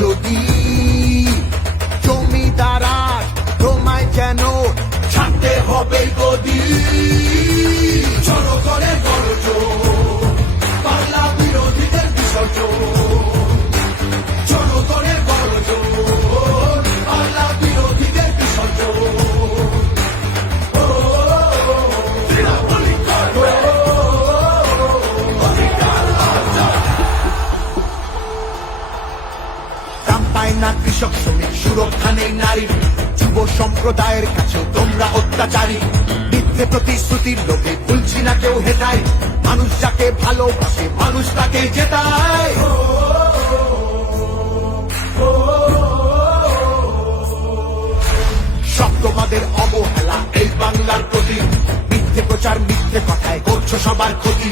যদি জমিদারা তোমায় যেন ছাড়তে হবে গদি। নেই নারীর যুব সম্প্রদায়ের কাছেও তোমরা অত্যাচারী। মিথ্যে প্রতিশ্রুতির লোভে ভুলছি না কেউ হেটায় মানুষ যাকে ভালোবাসে, মানুষ তাকে জেতায় সব তোমাদের অবহেলা এই বাংলার প্রতি। মিথ্যে প্রচার, মিথ্যে কথায় করছ সবার ক্ষতি।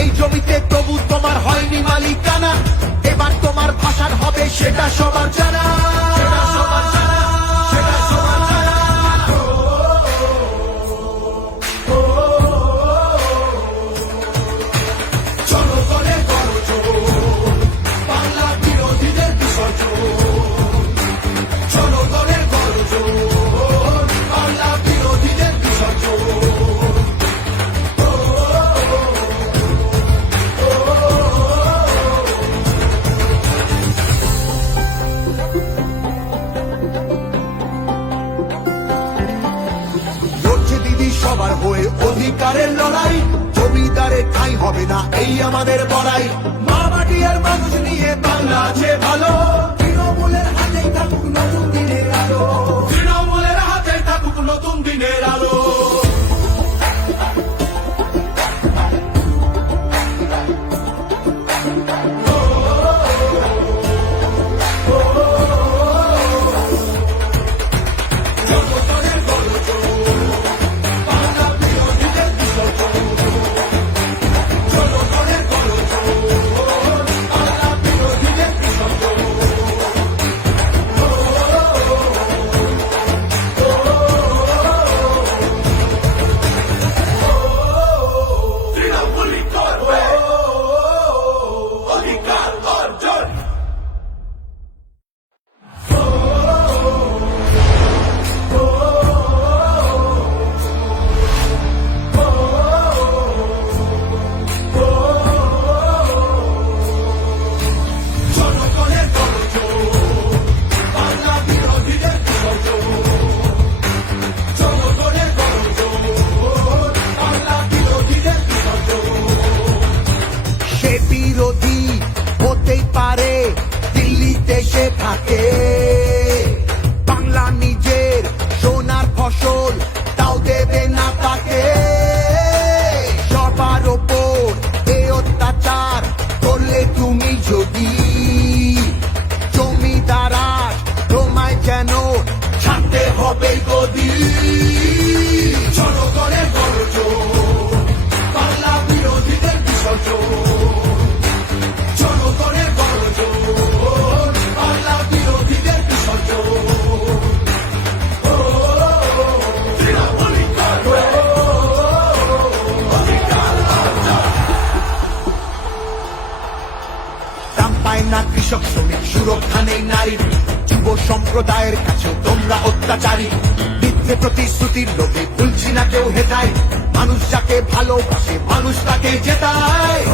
এই জমিতে তবু তোমার হয়নি মালিকানা। এবার তোমার ভাষার হবে সেটা সবার জানা। সেটা সবার জানা, আমাদের বড়াই। সম্প্রদায়ের কাছেও তোমরা অত্যাচারী। মিথ্যে প্রতিশ্রুতির লোভে ভুলছি না কেউ হেটায় মানুষ যাকে ভালোবাসে, মানুষ তাকে জেতায়।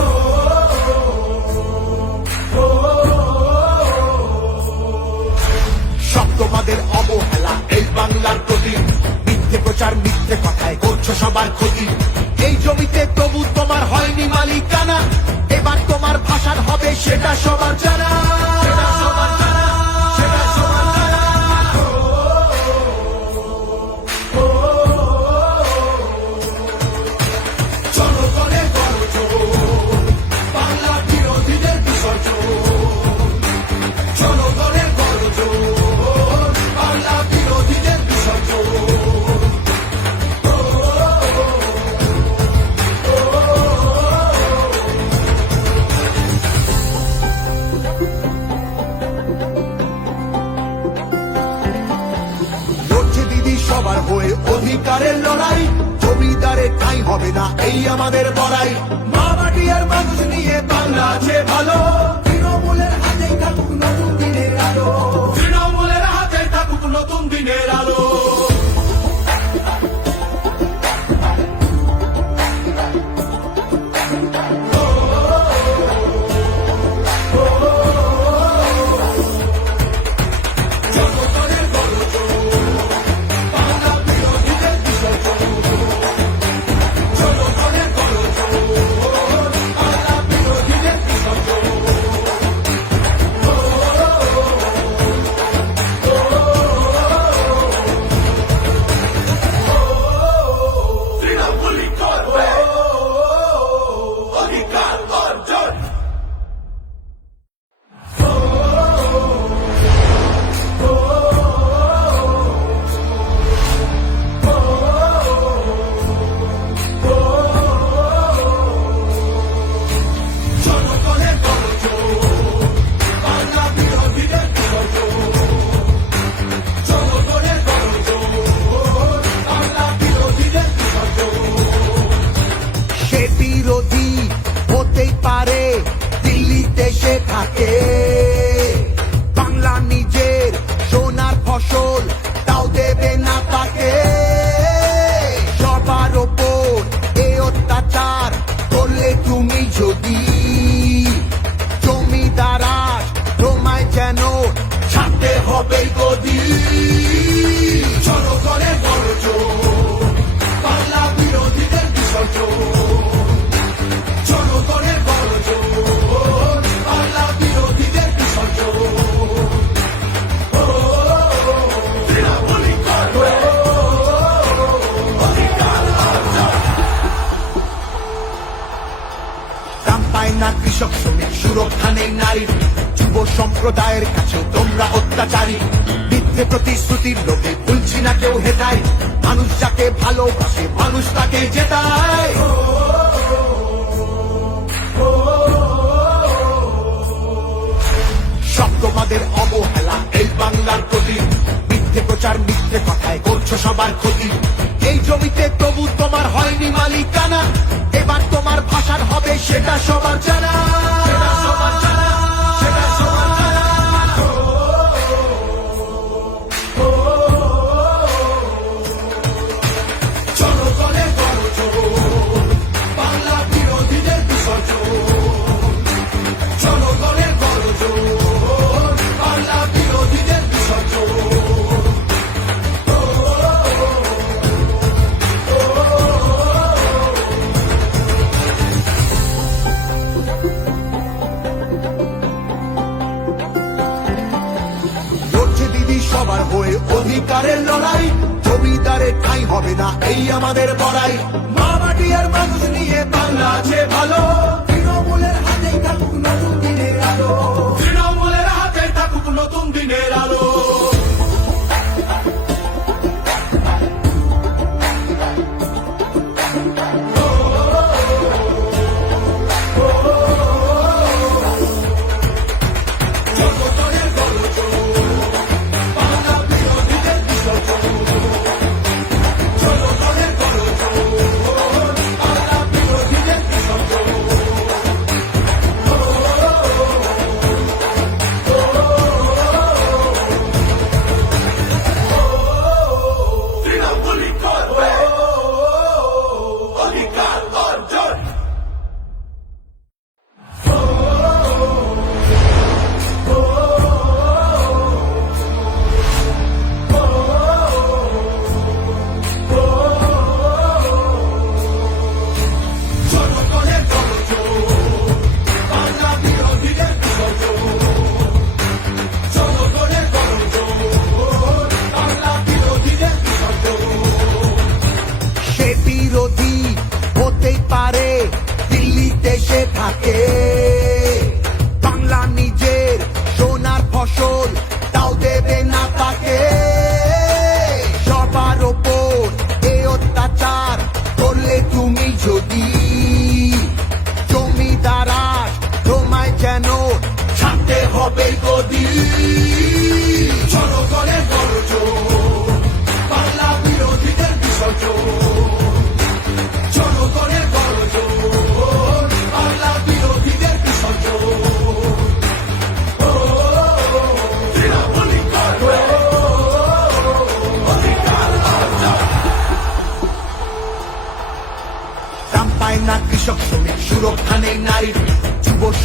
সব তোমাদের অবহেলা এই বাংলার প্রতি। মিথ্যে প্রচার, মিথ্যে কথায় করছ সবার ক্ষতি। এই জমিতে তবু তোমার হয়নি মালিকানা। এবার তোমার ভাষার হবে সেটা সবার না এই আমাদের বড়াই মা মাটি আর মানুষ নিয়ে বাংলা আছে ভালো। হবেই গদি জনগণে বড় পাল্লা বিরোধীদের বিসর্জন কৃষক শ্রমিক সুরক্ষা নেই নারীর সম্প্রদায়ের কাছে তোমরা অত্যাচারী। মিথ্যে প্রতিশ্রুতির লোকে ভুলছি না কেউ হেতায় মানুষ যাকে ভালোবাসে, মানুষ তাকে জেতায় তোমাদের অবহেলা, এই বাংলার প্রতি মিথ্যে প্রচার, মিথ্যে কথায় করছ সবার ক্ষতি। এই জমিতে তবু তোমার হয়নি মালিকানা। এবার তোমার ভাষার হবে সেটা সবার জানা। সেটা সবার জানা।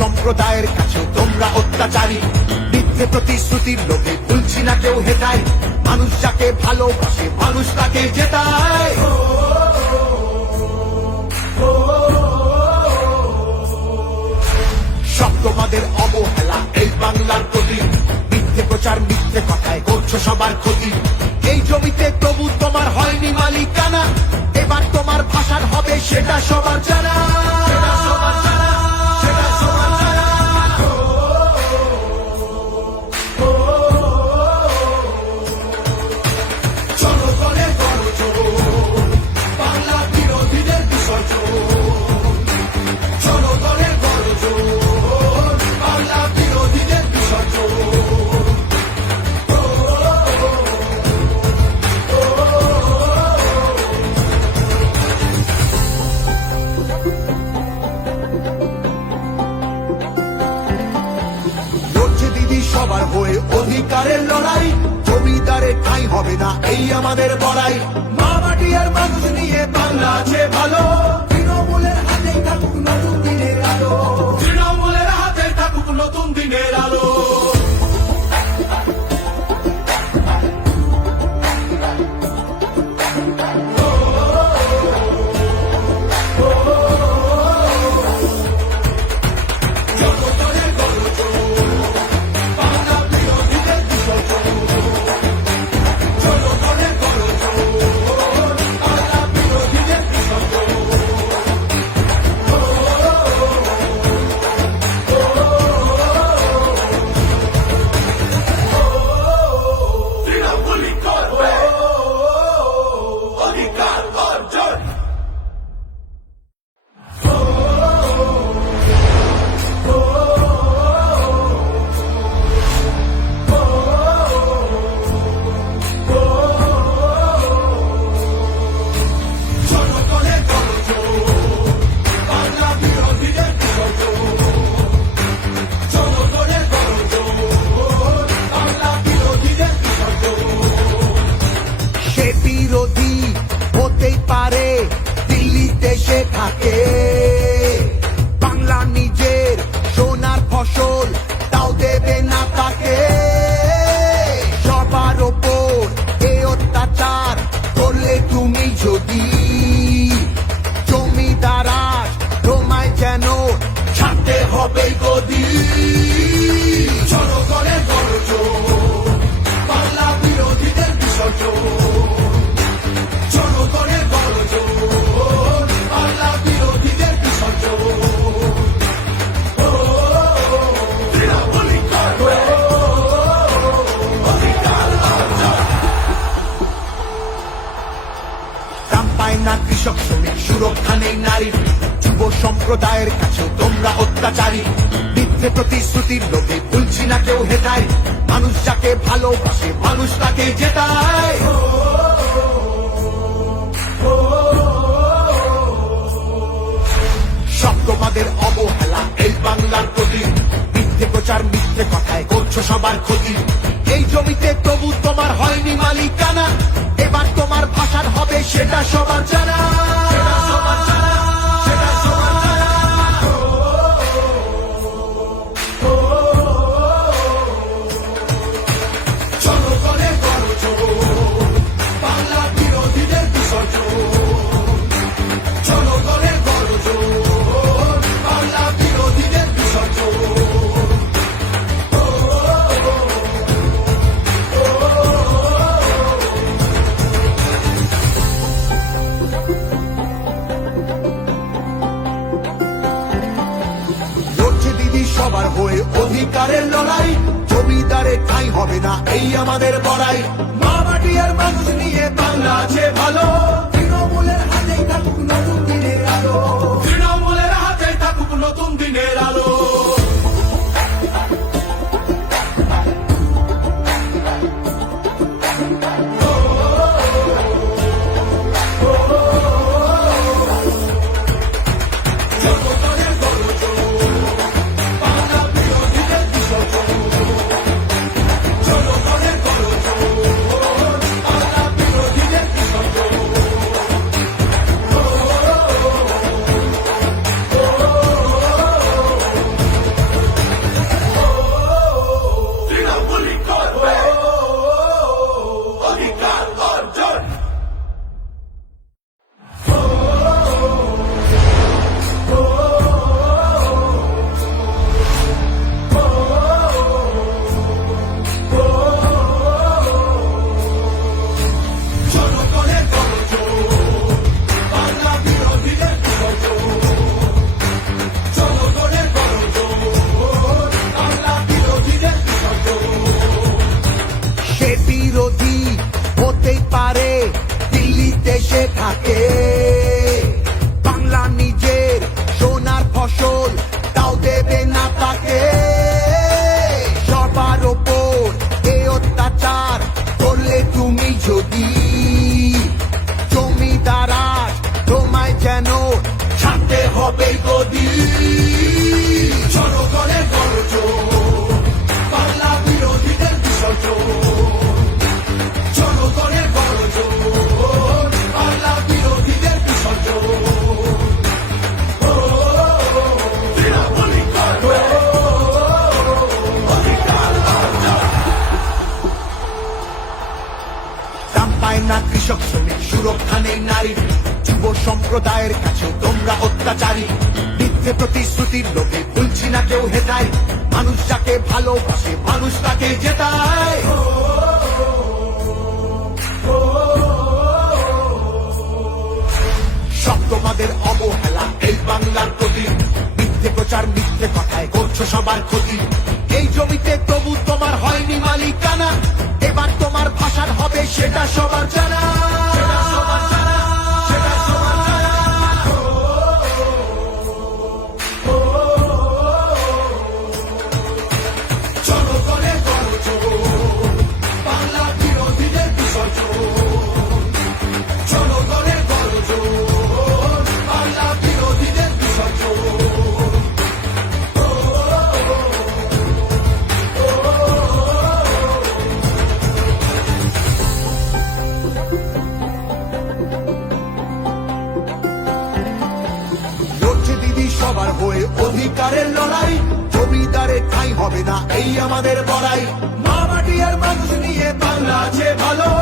সম্প্রদায়ের কাছেও তোমরা অত্যাচারী। মিথ্যে প্রতিশ্রুতির লোভে ভুলছি না কেউ হেটায় মানুষ যাকে ভালোবাসে, মানুষ তাকে জেতায় সব তোমাদের অবহেলা এই বাংলার প্রতি। মিথ্যে প্রচার, মিথ্যে কথায় করছ সবার ক্ষতি। এই জমিতে তবু তোমার হয়নি মালিকানা। এবার তোমার ভাষার হবে সেটা সবার জানা। সবার হয়ে অধিকারের লড়াই। জমিদারে ঠাই হবে না, এই আমাদের বড়াই। মা মাটি আর মানুষ নিয়ে বাংলা আছে ভালো। তৃণমূলের হাতেই থাকুক নতুন দিনের আলো। তৃণমূলের হাতে থাকুক নতুন দিনের আলো। থাকে। শ্রমিক সুরক্ষা নেই নারীর যুব সম্প্রদায়ের কাছেও তোমরা অত্যাচারী। মিথ্যে প্রতিশ্রুতির লোভে ভুলছি না কেউ হেটায় মানুষ যাকে ভালোবাসে, মানুষ তাকে জেতায়। তোমাদের অবহেলা এই বাংলার প্রতি। মিথ্যে প্রচার, মিথ্যে কথায় করছ সবার ক্ষতি। এই জমিতে তবু তোমার হয়নি মালিকানা। এবার তোমার ভাষার হবে সেটা সবার জানা। তুমি যদি জমিদার তোমায় যেন ছাড়তে হবে গদি সুরক্ষা নারীর যুব সম্প্রদায়ের কাছে তোমরা অত্যাচারী। মিথ্যে প্রতিশ্রুতির লোকে ভুলছি না কেউ হেতায় মানুষ যাকে ভালোবাসে, মানুষ তাকে জেতায়। তোমাদের অবহেলা, এই বাংলার প্রতি। মিথ্যে প্রচার, মিথ্যে কথায় করছ সবার ক্ষতি। এই জমিতে তবু তোমার হয়নি মালিকানা, এবার তোমার ভাষার হবে সেটা সবার জানা। হবে না। এই আমাদের বড়াই। মা মাটি আর মানুষ নিয়ে বাংলা আছে ভালো।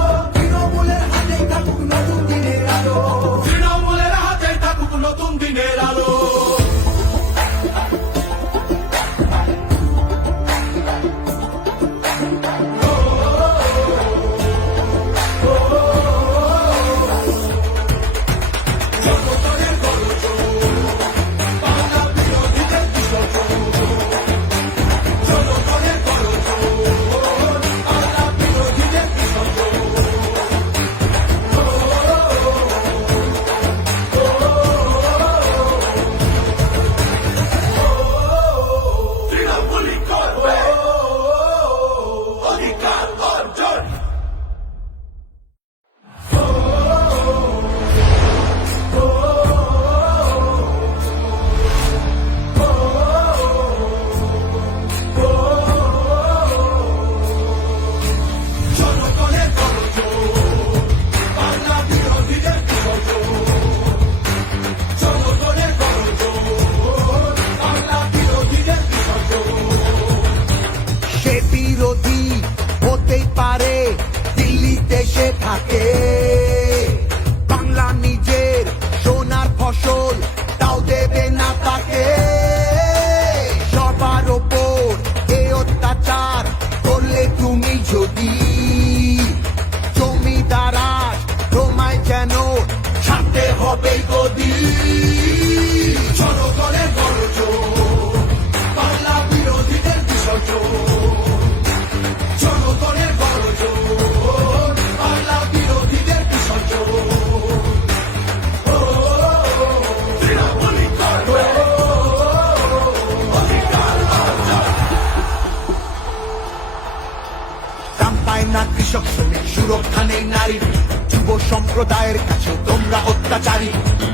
সম্প্রদায়ের কাছে তোমরা অত্যাচারী।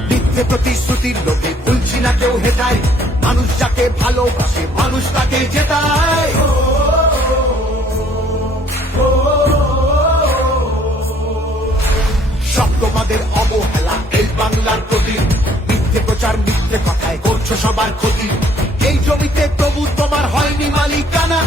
মিথ্যে প্রতিশ্রুতির লোকে ভুলছি না কেউ হেতায় মানুষ যাকে ভালোবাসে, মানুষ তাকে জেতায়। তোমাদের অবহেলা এই বাংলার প্রতি। মিথ্যে প্রচার, মিথ্যে কথায় করছ সবার ক্ষতি। এই জমিতে তবু তোমার হয়নি মালিকানা।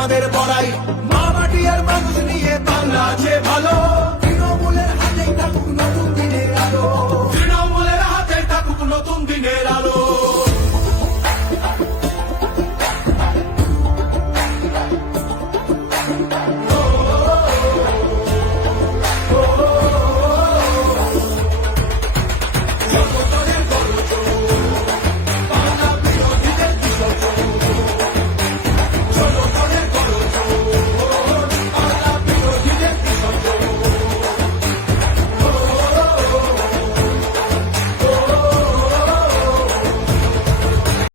আমাদের পড়াই মা মাটি আর মানুষ নিয়ে বাংলা আছে ভালো, তৃণমূলের হাতে থাকুক নতুন দিনের আলো। তৃণমূলের হাতে থাকুক নতুন দিনের আলো।